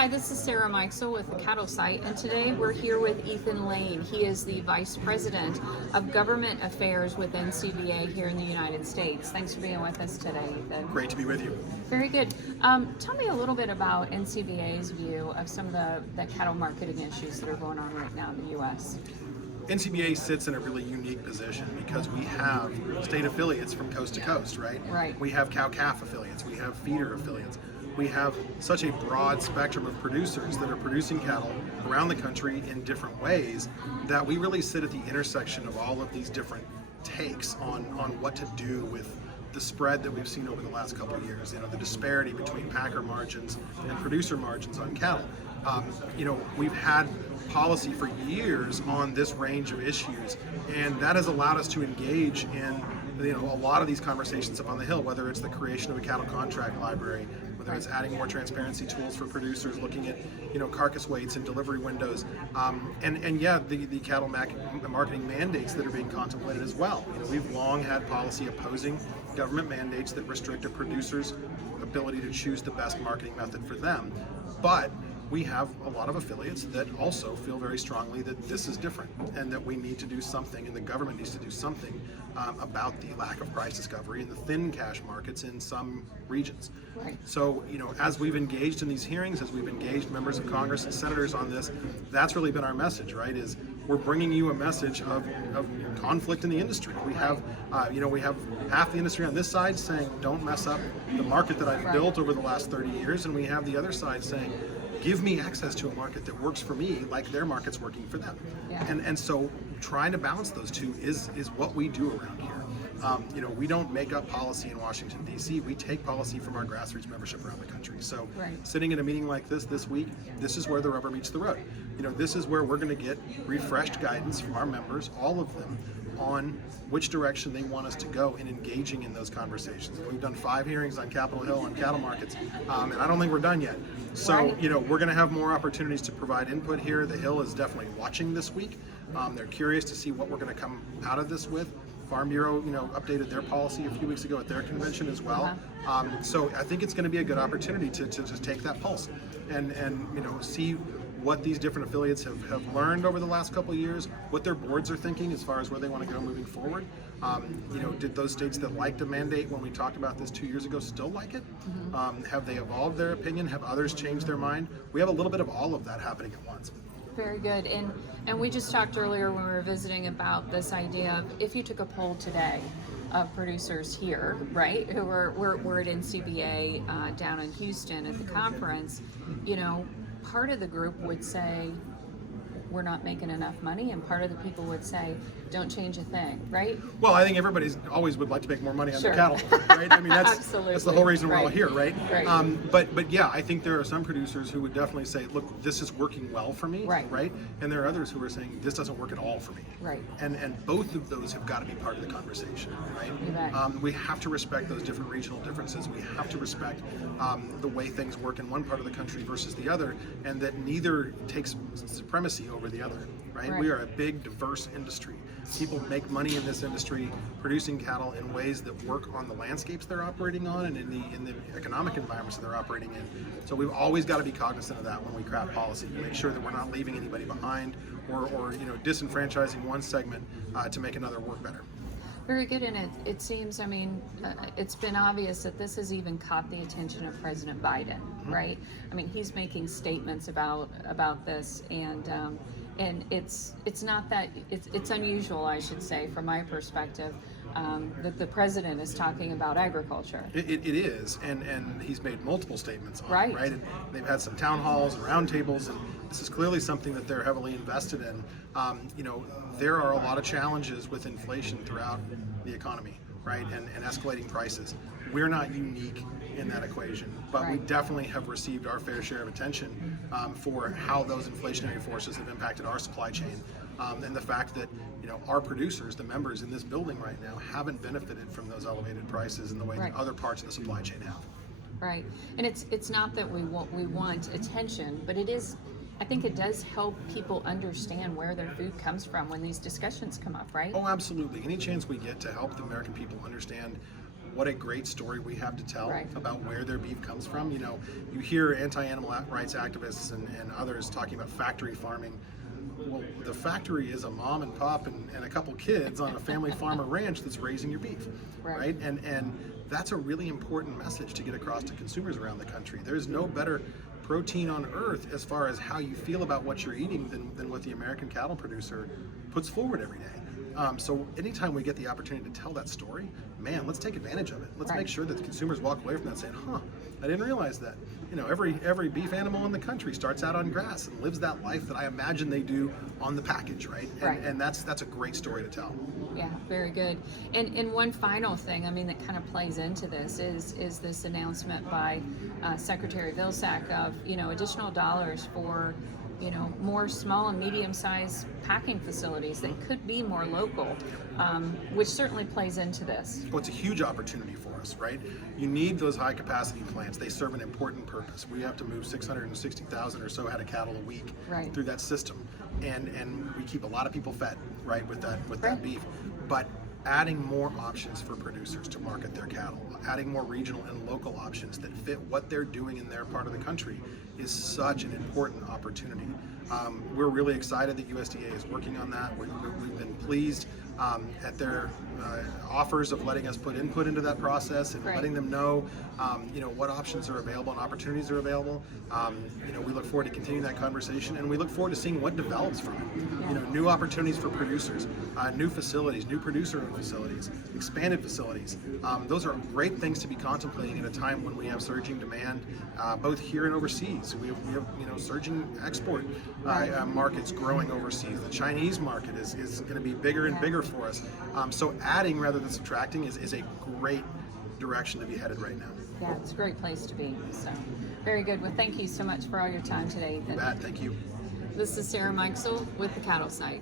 Hi, this is Sarah Mikesell with the Cattle Site, and today we're here with Ethan Lane. He is the Vice President of Government Affairs with NCBA here in the United States. Thanks for being with us today, Ethan. Great to be with you. Very good. Tell me a little bit about NCBA's view of some of the cattle marketing issues that are going on right now in the U.S. NCBA sits in a really unique position because we have state affiliates from coast to coast, right? Right. We have cow-calf affiliates, we have feeder affiliates. We have such a broad spectrum of producers that are producing cattle around the country in different ways that we really sit at the intersection of all of these different takes on what to do with the spread that we've seen over the last couple of years, the disparity between packer margins and producer margins on cattle. We've had policy for years on this range of issues, and that has allowed us to engage in a lot of these conversations up on the Hill, whether it's the creation of a cattle contract library, whether it's adding more transparency tools for producers, looking at carcass weights and delivery windows, the cattle marketing mandates that are being contemplated as well. We've long had policy opposing government mandates that restrict a producer's ability to choose the best marketing method for them, but we have a lot of affiliates that also feel very strongly that this is different and that we need to do something, and the government needs to do something about the lack of price discovery in the thin cash markets in some regions. Right. So, as we've engaged in these hearings, as we've engaged members of Congress and senators on this, that's really been our message, right? Is we're bringing you a message of conflict in the industry. We have, we have half the industry on this side saying, don't mess up the market that I've built over the last 30 years, and we have the other side saying, give me access to a market that works for me like their market's working for them. Yeah. And so trying to balance those two is what we do around here. We don't make up policy in Washington, D.C. We take policy from our grassroots membership around the country. So sitting in a meeting like this week, this is where the rubber meets the road. This is where we're going to get refreshed guidance from our members, all of them, on which direction they want us to go in engaging in those conversations. And we've done 5 hearings on Capitol Hill on cattle markets, and I don't think we're done yet. So, we're going to have more opportunities to provide input here. The Hill is definitely watching this week. They're curious to see what we're going to come out of this with. Farm Bureau, updated their policy a few weeks ago at their convention as well. So I think it's going to be a good opportunity to just take that pulse and see what these different affiliates have learned over the last couple of years, what their boards are thinking as far as where they want to go moving forward. Did those states that liked a mandate when we talked about this 2 years ago still like it? Have they evolved their opinion? Have others changed their mind? We have a little bit of all of that happening at once. Very good. And we just talked earlier when we were visiting about this idea of if you took a poll today of producers here, right, who were at NCBA down in Houston at the conference, part of the group would say we're not making enough money, and part of the people would say don't change a thing, right? Well, I think everybody's always would like to make more money on their cattle, right? I mean, that's the whole reason we're all here, right? But yeah, I think there are some producers who would definitely say, look, this is working well for me, right? And there are others who are saying this doesn't work at all for me, right? And both of those have got to be part of the conversation, right? We have to respect those different regional differences. We have to respect the way things work in one part of the country versus the other, and that neither takes supremacy over the other, right? We are a big, diverse industry. People make money in this industry producing cattle in ways that work on the landscapes they're operating on and in the economic environments that they're operating in. So we've always got to be cognizant of that when we craft policy, to make sure that we're not leaving anybody behind or disenfranchising one segment to make another work better. Very good, and it seems, it's been obvious that this has even caught the attention of President Biden, right? He's making statements about this, and it's not that it's unusual, I should say, from my perspective, that the president is talking about agriculture. It is, and he's made multiple statements on right? And they've had some town halls and roundtables, and this is clearly something that they're heavily invested in. There are a lot of challenges with inflation throughout the economy, right, and escalating prices. We're not unique in that equation, but we definitely have received our fair share of attention for how those inflationary forces have impacted our supply chain, and the fact that our producers, the members in this building right now, haven't benefited from those elevated prices in the way that other parts of the supply chain have. Right, and it's not that we want attention, but it is. I think it does help people understand where their food comes from when these discussions come up, right? Oh, absolutely. Any chance we get to help the American people understand what a great story we have to tell Right. about where their beef comes from. You know, you hear anti-animal rights activists and others talking about factory farming. Well, the factory is a mom and pop and a couple kids on a family farm or ranch that's raising your beef, right? And that's a really important message to get across to consumers around the country. There's no better protein on earth as far as how you feel about what you're eating than what the American cattle producer puts forward every day. So anytime we get the opportunity to tell that story, man, let's take advantage of it. Let's make sure that the consumers walk away from that saying, huh, I didn't realize that. You know, every beef animal in the country starts out on grass and lives that life that I imagine they do on the package, right? And that's a great story to tell. Yeah, very good. And one final thing, I mean, that kind of plays into this is this announcement by Secretary Vilsack of, you know, additional dollars for, you know, more small and medium-sized packing facilities that could be more local, which certainly plays into this. Well, it's a huge opportunity for us, right? You need those high-capacity plants. They serve an important purpose. We have to move 660,000 or so head of cattle a week through that system, and we keep a lot of people fed, right, with that beef. But adding more options for producers to market their cattle, adding more regional and local options that fit what they're doing in their part of the country is such an important opportunity. We're really excited that USDA is working on that. We've been pleased at their offers of letting us put input into that process and letting them know, you know, what options are available and opportunities are available. You know, we look forward to continuing that conversation, and we look forward to seeing what develops from it. You know, new opportunities for producers, new facilities, new producer-owned facilities, expanded facilities. Those are great things to be contemplating at a time when we have surging demand, both here and overseas. We have you know, surging export markets growing overseas. The Chinese market is going to be bigger and bigger for us. So adding rather than subtracting is a great direction to be headed right now. Yeah, it's a great place to be. So, very good. Well, thank you so much for all your time today, Ethan. Matt, thank you. This is Sarah Mikesell with the Cattle Site.